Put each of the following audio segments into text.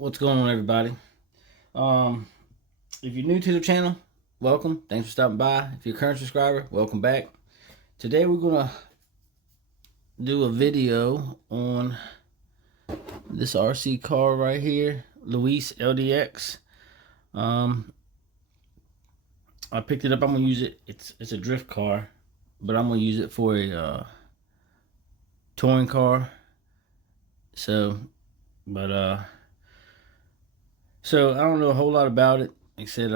What's going on, everybody? If you're new to the channel, welcome. Thanks for stopping by. If you're a current subscriber, welcome back. Today we're gonna do a video on this RC car right here, Louise LDX. I picked it up. I'm gonna use it. It's a drift car, but I'm gonna use it for a touring car. So I don't know a whole lot about it, except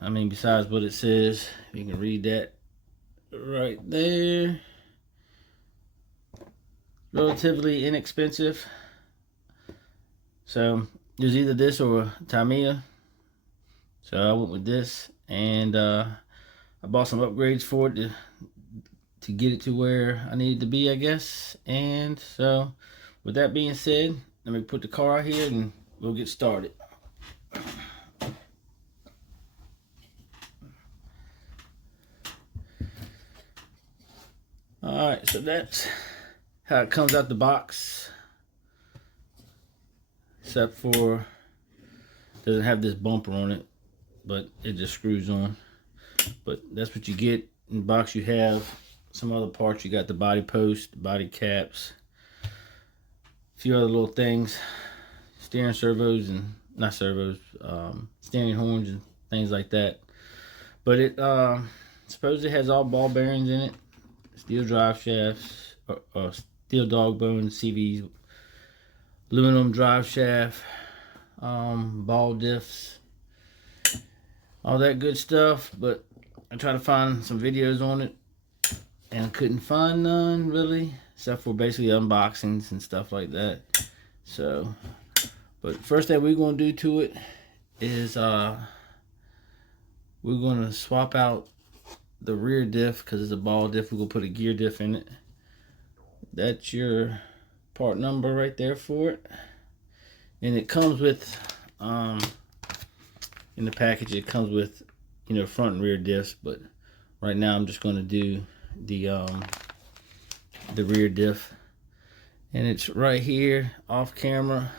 besides what it says. You can read that right there. Relatively inexpensive. So there's either this or a Tamiya. So I went with this, and I bought some upgrades for it to get it to where I need it to be, I guess. And so with that being said, let me put the car out here and we'll get started. Alright, so that's how it comes out the box, except for it doesn't have this bumper on it, but it just screws on. But that's what you get in the box. You have some other parts. You got the body post, body caps, a few other little things, steering servos and not servos, steering horns and things like that. But it supposedly has all ball bearings in it, steel drive shafts, steel dog bone CVs, aluminum drive shaft, ball diffs, all that good stuff. But I tried to find some videos on it and I couldn't find none really, except for basically unboxings and stuff like that. So, but first thing we're going to do to it is we're going to swap out the rear diff, because it's a ball diff. We're going to put a gear diff in it. That's your part number right there for it. And it comes with, in the package, it comes with, front and rear diffs. But right now I'm just going to do the rear diff. And it's right here off camera.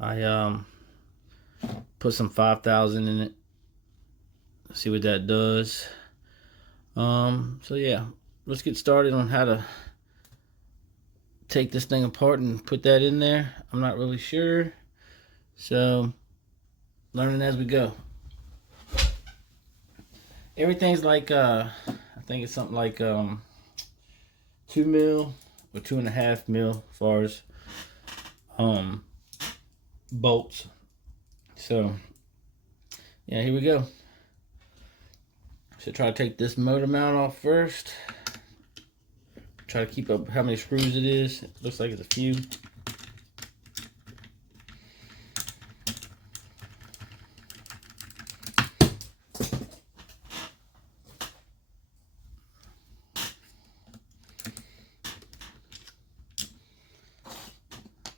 I put some 5,000 in it. See what that does. So yeah, let's get started on how to take this thing apart and put that in there. I'm not really sure, so learning as we go. Everything's like I think it's something like 2 mil or 2.5 mil as far as bolts. So yeah, here we go. So try to take this motor mount off first. Try to keep up how many screws it is. It looks like it's a few.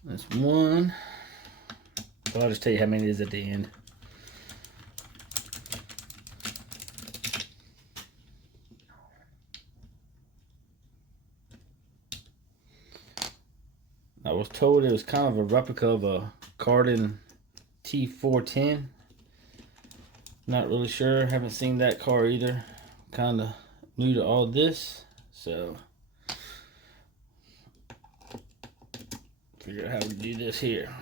That's one. Well, I'll just tell you how many it is at the end. I was told it was kind of a replica of a Cardin T410. Not really sure. Haven't seen that car either. Kind of new to all this, so figure out how to do this here.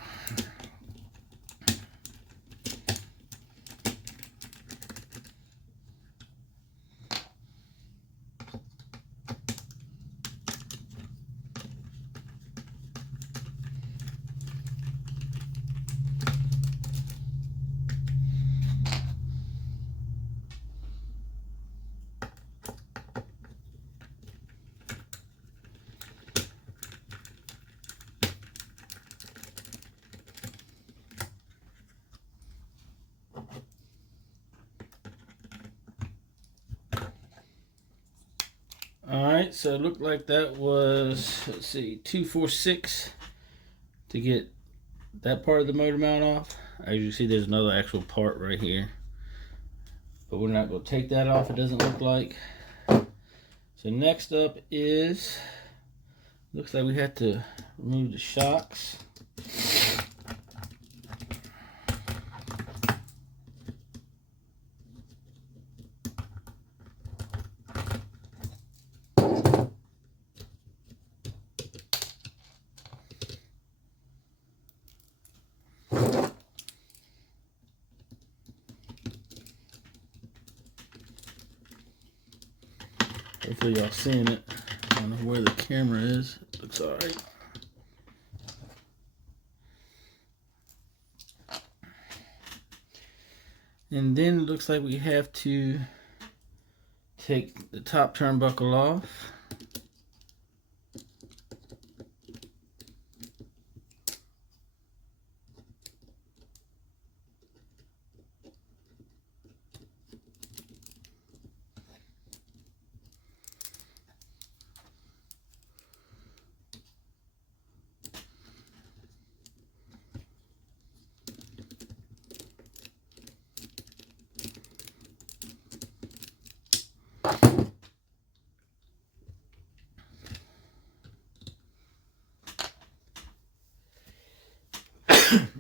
Alright, so it looked like that was, let's see, 246 to get that part of the motor mount off. As you see, there's another actual part right here, but we're not going to take that off, it doesn't look like. So next up is, looks like we have to remove the shocks. Hopefully y'all seeing it. I don't know where the camera is. It looks alright. And then it looks like we have to take the top turnbuckle off.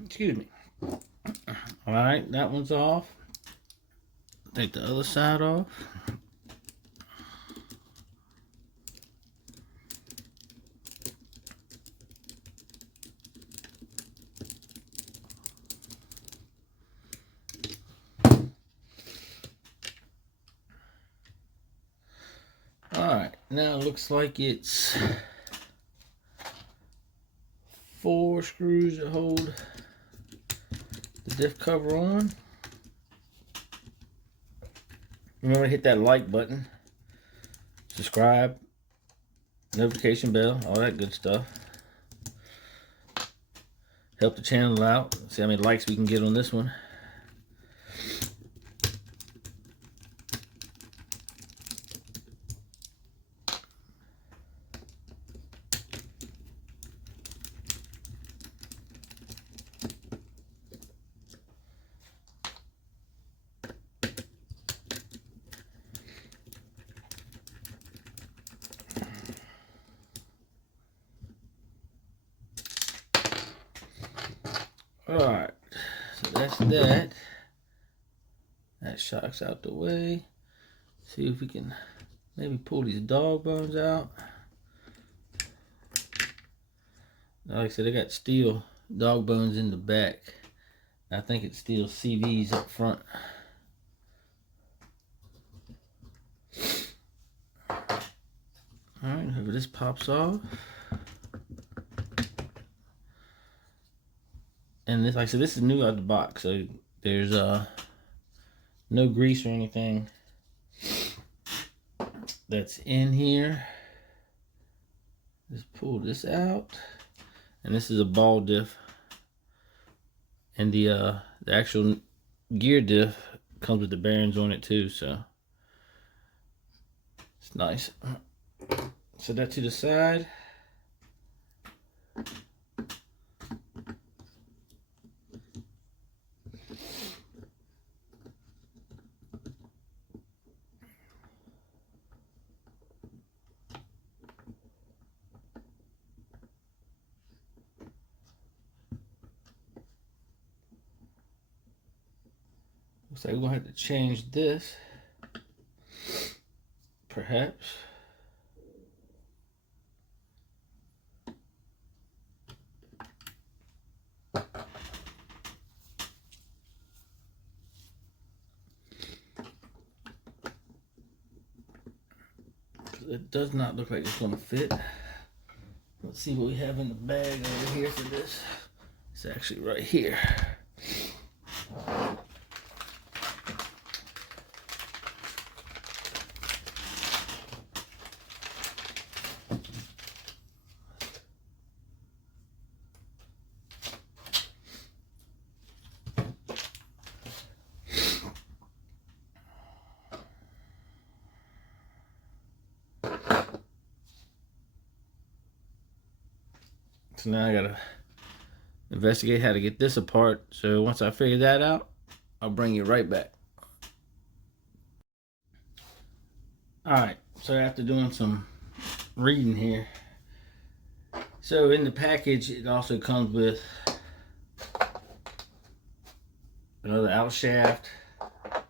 Excuse me. All right, that one's off. Take the other side off. All right, now it looks like it's 4 screws that hold the diff cover on. Remember to hit that like button, subscribe, notification bell, all that good stuff. Help the channel out. See how many likes we can get on this one. Alright, so that's that. That shock's out the way. See if we can maybe pull these dog bones out. Like I said, they got steel dog bones in the back. I think it's steel CVs up front. Alright, however this pops off. And this, like I said, this is new out of the box, so there's no grease or anything that's in here. Just pull this out, and this is a ball diff, and the actual gear diff comes with the bearings on it too, so it's nice. Set that to the side. Looks like we're gonna have to change this, perhaps. It does not look like it's gonna fit. Let's see what we have in the bag over here for this. It's actually right here. So now I gotta investigate how to get this apart. So once I figure that out, I'll bring you right back. Alright, so after doing some reading here, so in the package it also comes with another out shaft,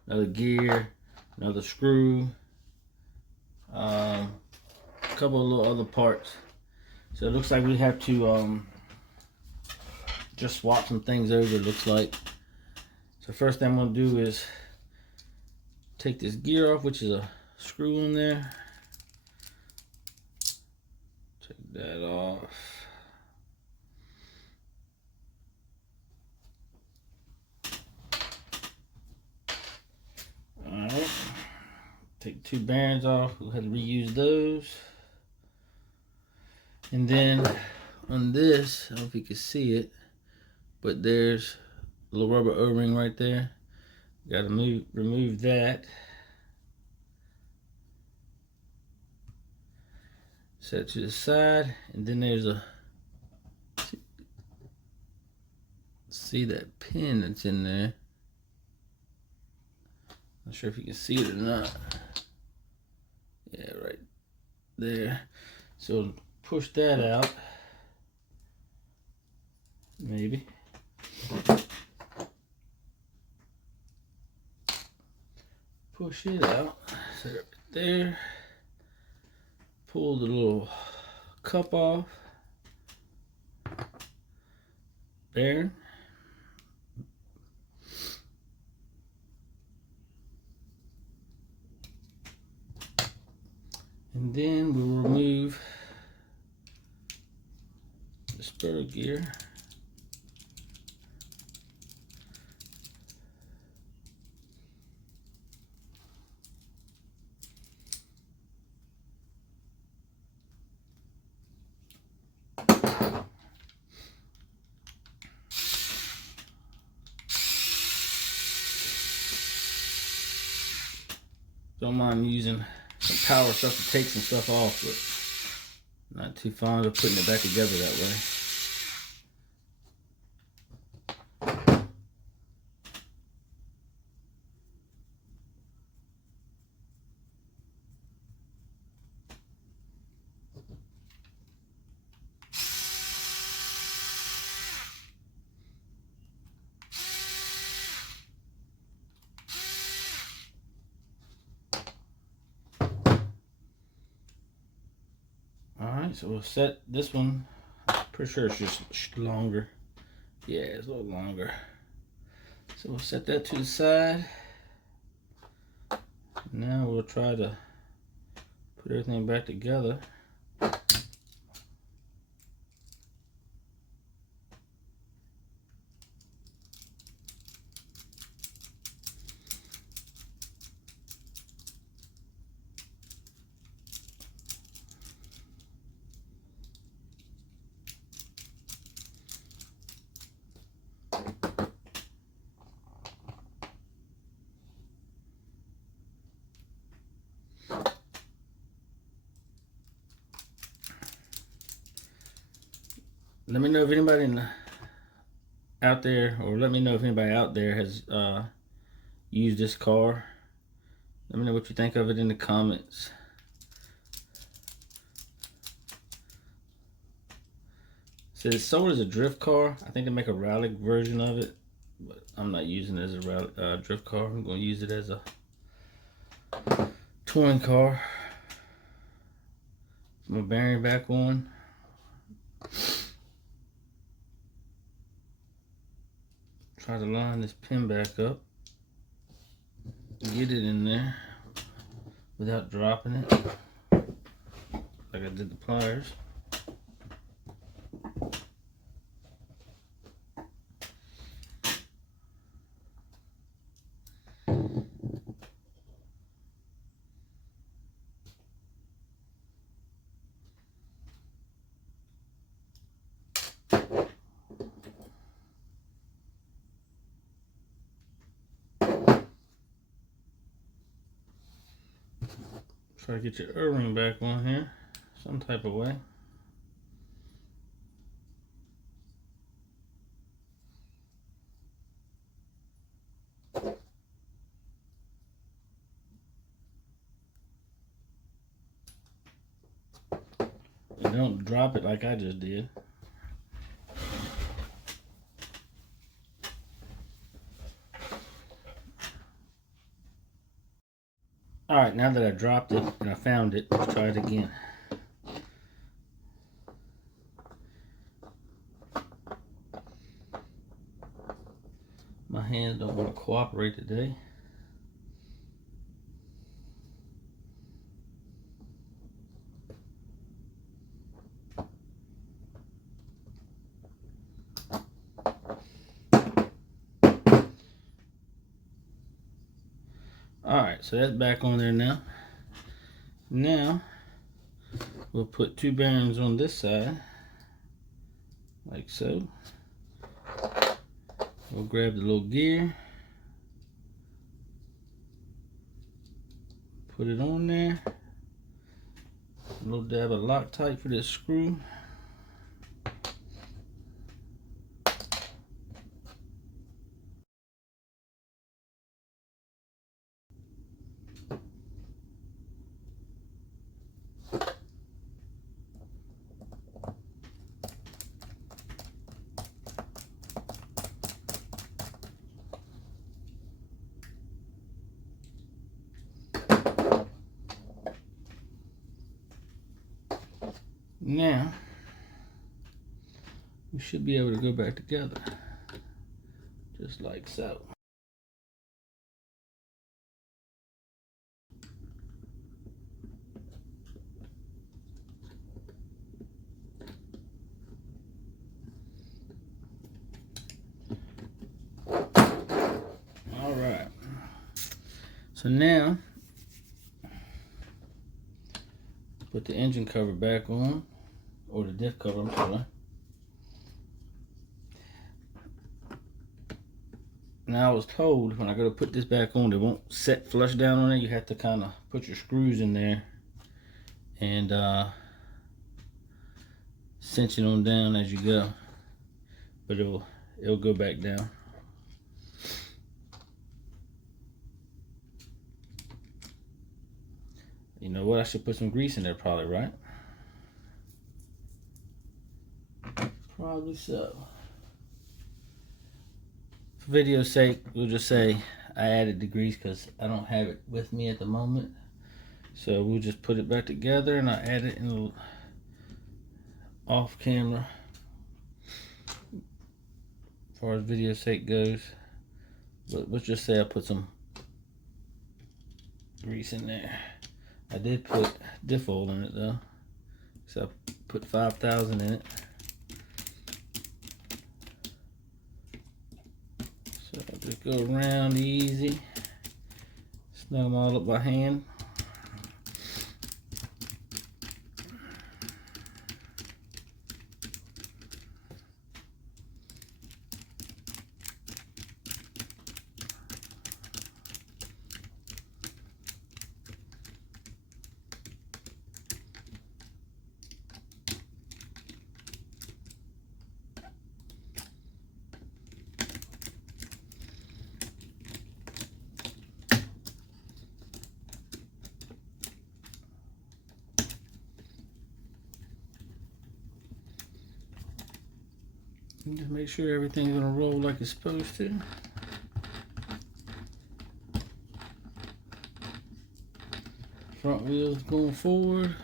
another gear, another screw, a couple of little other parts. So it looks like we have to just swap some things over, it looks like. So first thing I'm going to do is take this gear off, which is a screw in there. that off. Alright. Take 2 bearings off. We'll have to reuse those. And then on this, I don't know if you can see it, but there's a little rubber O-ring right there. Gotta remove that. Set it to the side, and then there's a, see that pin that's in there. Not sure if you can see it or not. Yeah, right there. So push that out. Maybe. Push it out. Set it right there. Pull the little cup off. There. And then we'll remove the spur gear. Don't mind using some power stuff to take some stuff off, but not too fond of putting it back together that way. Alright, so we'll set this one. I'm pretty sure it's just longer. Yeah, it's a little longer. So we'll set that to the side. Now we'll try to put everything back together. Let me know if anybody out there, or let me know if anybody out there has used this car. Let me know what you think of it in the comments. It says sold as a drift car. I think they make a rally version of it, but I'm not using it as a rally, drift car. I'm going to use it as a touring car. My bearing back on. Try to line this pin back up. Get it in there without dropping it, like I did the pliers. Try to get your O-ring back on here, some type of way. And don't drop it like I just did. Alright, now that I dropped it and I found it, let's try it again. My hands don't want to cooperate today. so that's back on there now. Now we'll put 2 bearings on this side, like so. We'll grab the little gear, put it on there. A little dab of Loctite for this screw. Now, we should be able to go back together, just like so. All right. So now, put the engine cover back on, or the diff cover, I'm sorry. Now I was told when I go to put this back on, it won't set flush down on it. You have to kind of put your screws in there and cinch it on down as you go. But it'll go back down. You know what? I should put some grease in there, probably, right? Probably so. For video's sake, we'll just say I added the grease because I don't have it with me at the moment. So we'll just put it back together, and I add it in the off camera as far as video's sake goes. But let's just say I put some grease in there. I did put diff oil in it though, so I put 5,000 in it. So I'll just go around easy, snug them all up by hand. Just make sure everything's gonna roll like it's supposed to. Front wheel's going forward.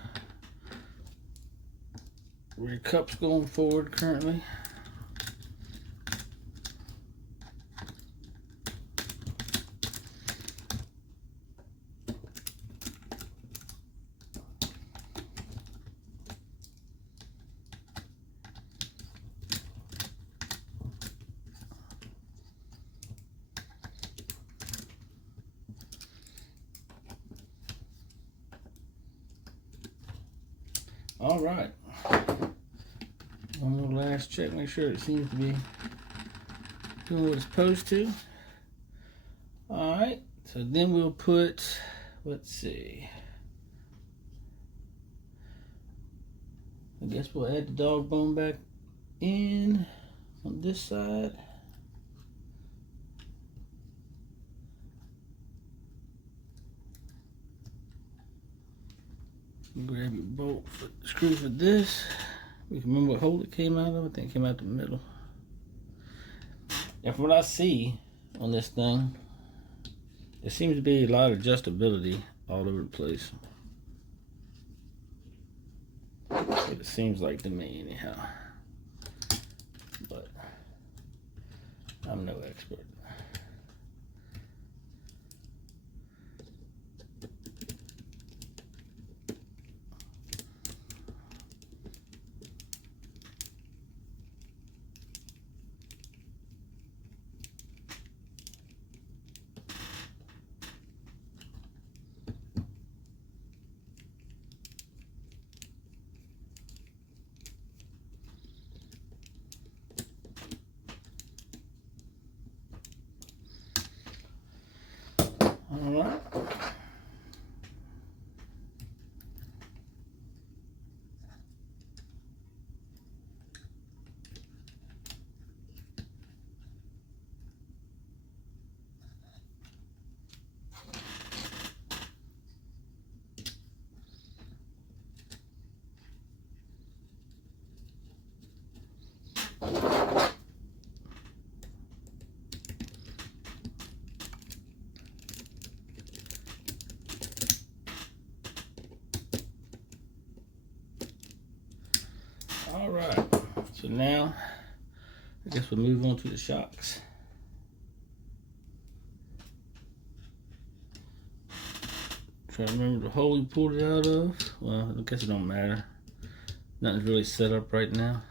Rear cup's going forward currently. All right, one more last check, make sure it seems to be doing what it's supposed to. All right, so then we'll put, let's see, I guess we'll add the dog bone back in on this side. Grab your bolt for the screw for this. You can remember what hole it came out of? I think it came out the middle. And from what I see on this thing, there seems to be a lot of adjustability all over the place. It seems like to me anyhow. But I'm no expert. All right. All right, so now I guess we'll move on to the shocks. Try to remember the hole you pulled it out of. Well, I guess it don't matter. Nothing's really set up right now.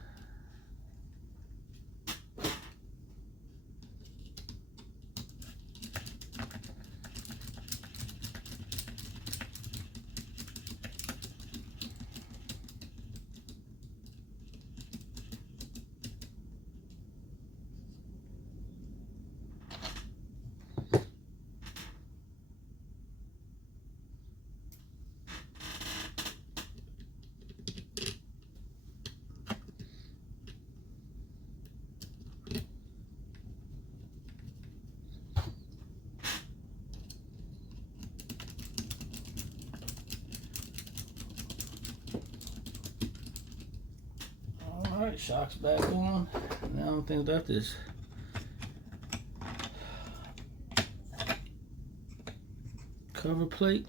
Alright, shocks back on. Now the only thing left is cover plate.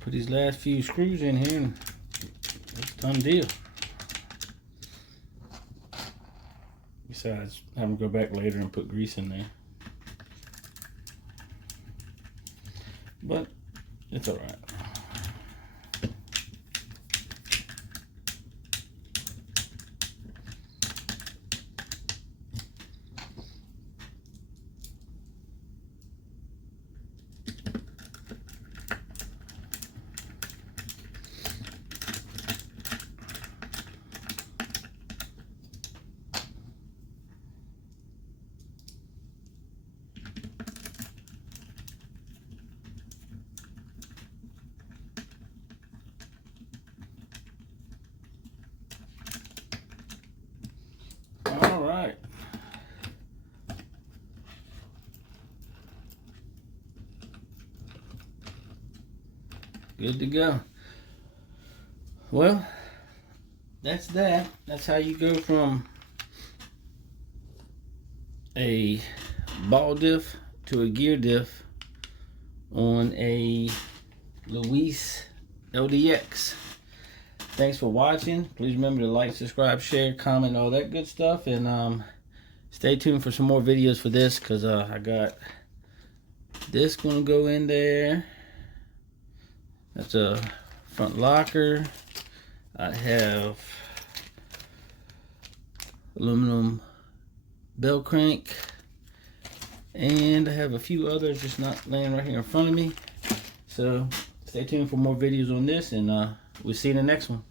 Put these last few screws in here and it's a done deal. Besides having to go back later and put grease in there. But it's alright. All right. Good to go. Well, that's that. That's how you go from a ball diff to a gear diff on a Louise LDX. Thanks for watching. Please remember to like, subscribe, share, comment, all that good stuff. And stay tuned for some more videos for this, because I got this going to go in there. That's a front locker. I have aluminum bell crank. And I have a few others just not laying right here in front of me. So stay tuned for more videos on this, and we'll see you in the next one.